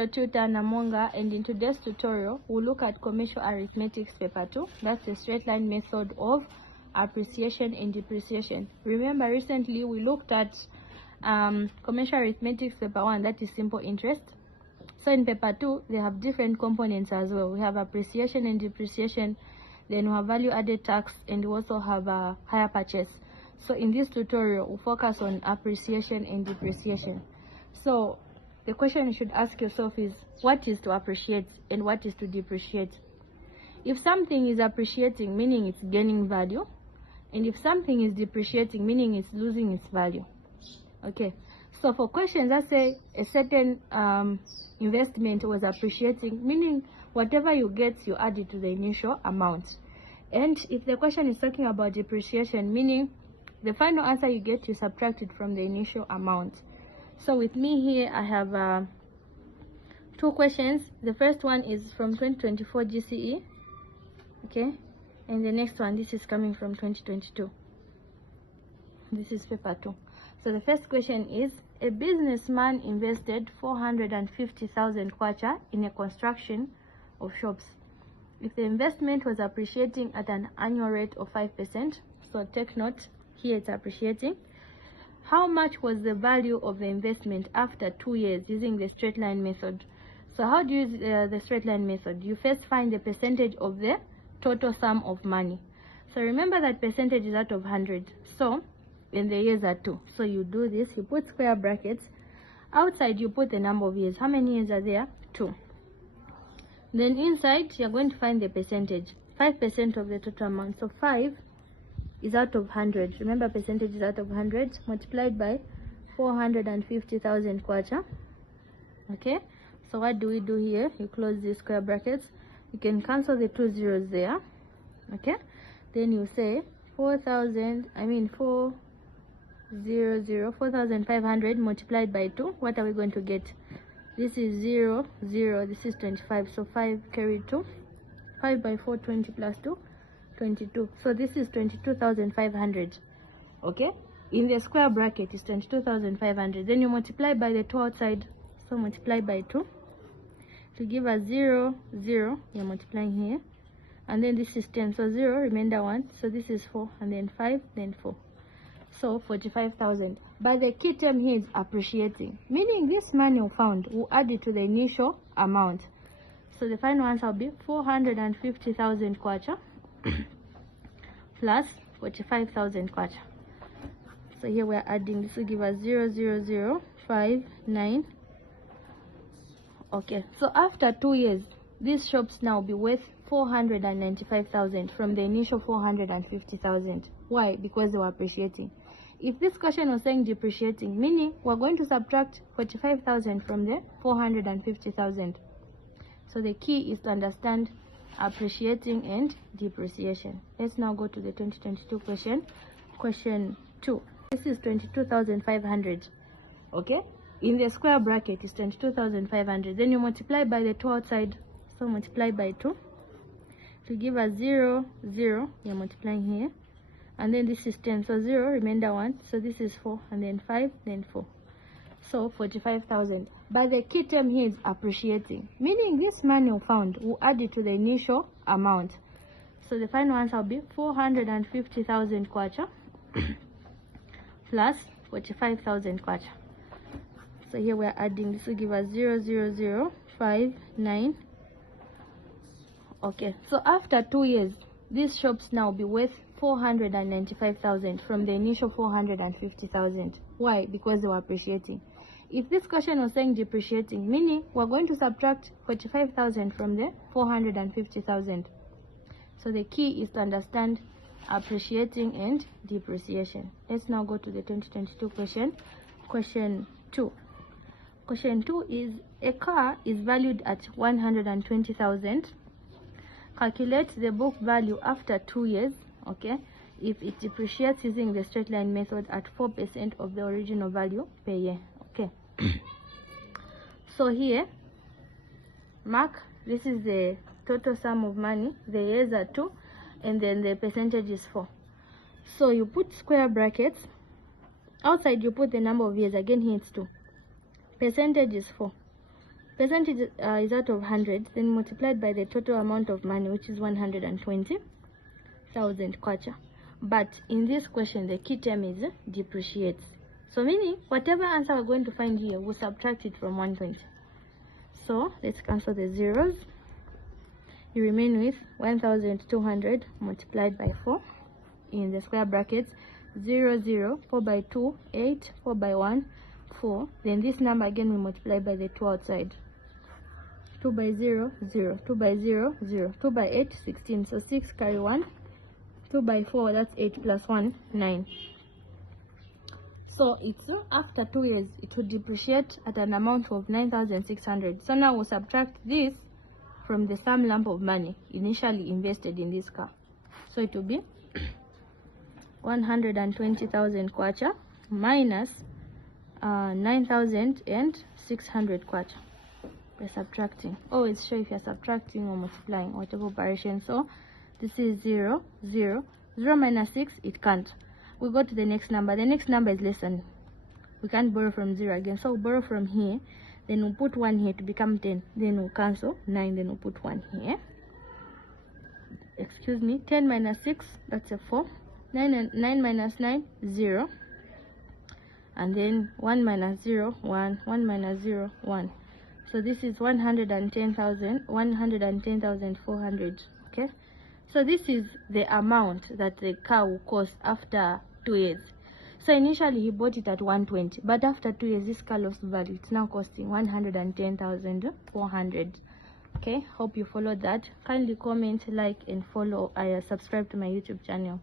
your tutor Namonga, and in today's tutorial we'll look at commercial arithmetics paper 2. That's the straight line method of appreciation and depreciation. Remember, recently we looked at commercial arithmetics paper 1, that is simple interest. So in paper 2 they have different components as well. We have appreciation and depreciation, then we have value added tax, and we also have a hire purchase. So in this tutorial we'll focus on appreciation and depreciation. So the question you should ask yourself is, what is to appreciate and what is to depreciate? If something is appreciating, meaning it's gaining value, and if something is depreciating, meaning it's losing its value. Okay, so for questions that say a certain investment was appreciating, meaning whatever you get, you add it to the initial amount. And if the question is talking about depreciation, meaning the final answer you get, you subtract it from the initial amount. So with me here I have two questions. The first one is from 2024 GCE, okay, and the next one, this is coming from 2022. This is paper 2. So the first question is, a businessman invested 450,000 kwacha in a construction of shops. If the investment was appreciating at an annual rate of 5%, so take note, here it's appreciating, how much was the value of the investment after 2 years using the straight line method? So how do you use the straight line method? You first find the percentage of the total sum of money. So remember that percentage is out of 100. So and the years are 2. So you do this, you put square brackets. Outside you put the number of years. How many years are there? 2. Then inside you're going to find the percentage. 5% of the total amount. So 5 is out of 100. Remember, percentage is out of 100, multiplied by 450,000 kwacha. Okay, so what do we do here? You close these square brackets. You can cancel the 2 zeros there. Okay, then you say 4,500 multiplied by 2. What are we going to get? This is 0, 0. This is 25. So 5 carry 2. 5 by 4, 20 plus 2. 22. So this is 22,500. Okay, in the square bracket is 22,500. Then you multiply by the 2 outside, so multiply by 2 to give us 0, 0. You're multiplying here, and then this is 10, so 0, remainder 1, so this is 4, and then 5, then 4, so 45,000. But the key term here is appreciating, meaning this money you found will add it to the initial amount. So the final answer will be 450,000 kwacha plus 45,000 kwacha. So here we are adding, this will give us 0,0059. Okay, so after 2 years these shops now will be worth 495,000 from the initial 450,000. Why? Because they were appreciating. If this question was saying depreciating, meaning we're going to subtract 45,000 from the 450,000. So the key is to understand appreciating and depreciation. Let's now go to the 2022 question. Question 2. This is 22,500. Okay, in the square bracket is 22,500. Then you multiply by the 2 outside, so multiply by 2 to give us 0, 0. You're multiplying here, and then this is 10, so 0, remainder 1, so this is 4, and then 5, then 4, so 45,000. But the key term here is appreciating, meaning this money you found will add it to the initial amount. So the final answer will be 450,000 kwacha plus 45,000 kwacha. So here we are adding, this will give us 0,0059. Okay, so after 2 years these shops now will be worth 495,000 from the initial 450,000. Why? Because they were appreciating. If this question was saying depreciating, meaning we're going to subtract 45,000 from the 450,000. So the key is to understand appreciating and depreciation. Let's now go to the 2022 question. Question 2. Question 2 is, a car is valued at 120,000. Calculate the book value after 2 years, okay, if it depreciates using the straight line method at 4% of the original value per year. Okay, so here mark, this is the total sum of money, the years are 2, and then the percentage is 4. So you put square brackets, outside you put the number of years, again here it's 2, percentage is 4, Percentage is out of 100, then multiplied by the total amount of money, which is 120,000 kwacha. But in this question, the key term is depreciates. So meaning, whatever answer we're going to find here, we'll subtract it from 120. So let's cancel the zeros. You remain with 1,200 multiplied by 4 in the square brackets. 0, 0, 4 by 2, 8, 4 by 1, 4. Then this number again we multiply by the 2 outside. 2 by 0, 0, 2 by 0, 0, 2 by 8, 16. So 6 carry 1. 2 by 4, that's 8 plus 1, 9. So it's after 2 years, it will depreciate at an amount of 9,600. So now we'll subtract this from the sum lump of money initially invested in this car. So it will be 120,000 kwacha minus 9,600 kwacha. We're subtracting. Always show if you're subtracting or multiplying, whatever operation. So this is 0, 0. 0 minus 6, it can't. We go to the next number. The next number is less than. We can't borrow from 0 again. So we'll borrow from here. Then we'll put 1 here to become 10. Then we'll cancel 9. Then we'll put 1 here. Excuse me. 10 minus 6, that's a 4. 9 minus 9, 0. And then 1 minus 0, 1. 1 minus 0, 1. So this is 110,400. Okay. So this is the amount that the car will cost after 2 years. So initially he bought it at 120, but after 2 years this car lost value. It's now costing 110,400. Okay, hope you followed that. Kindly comment, like, and follow. I subscribe to my YouTube channel.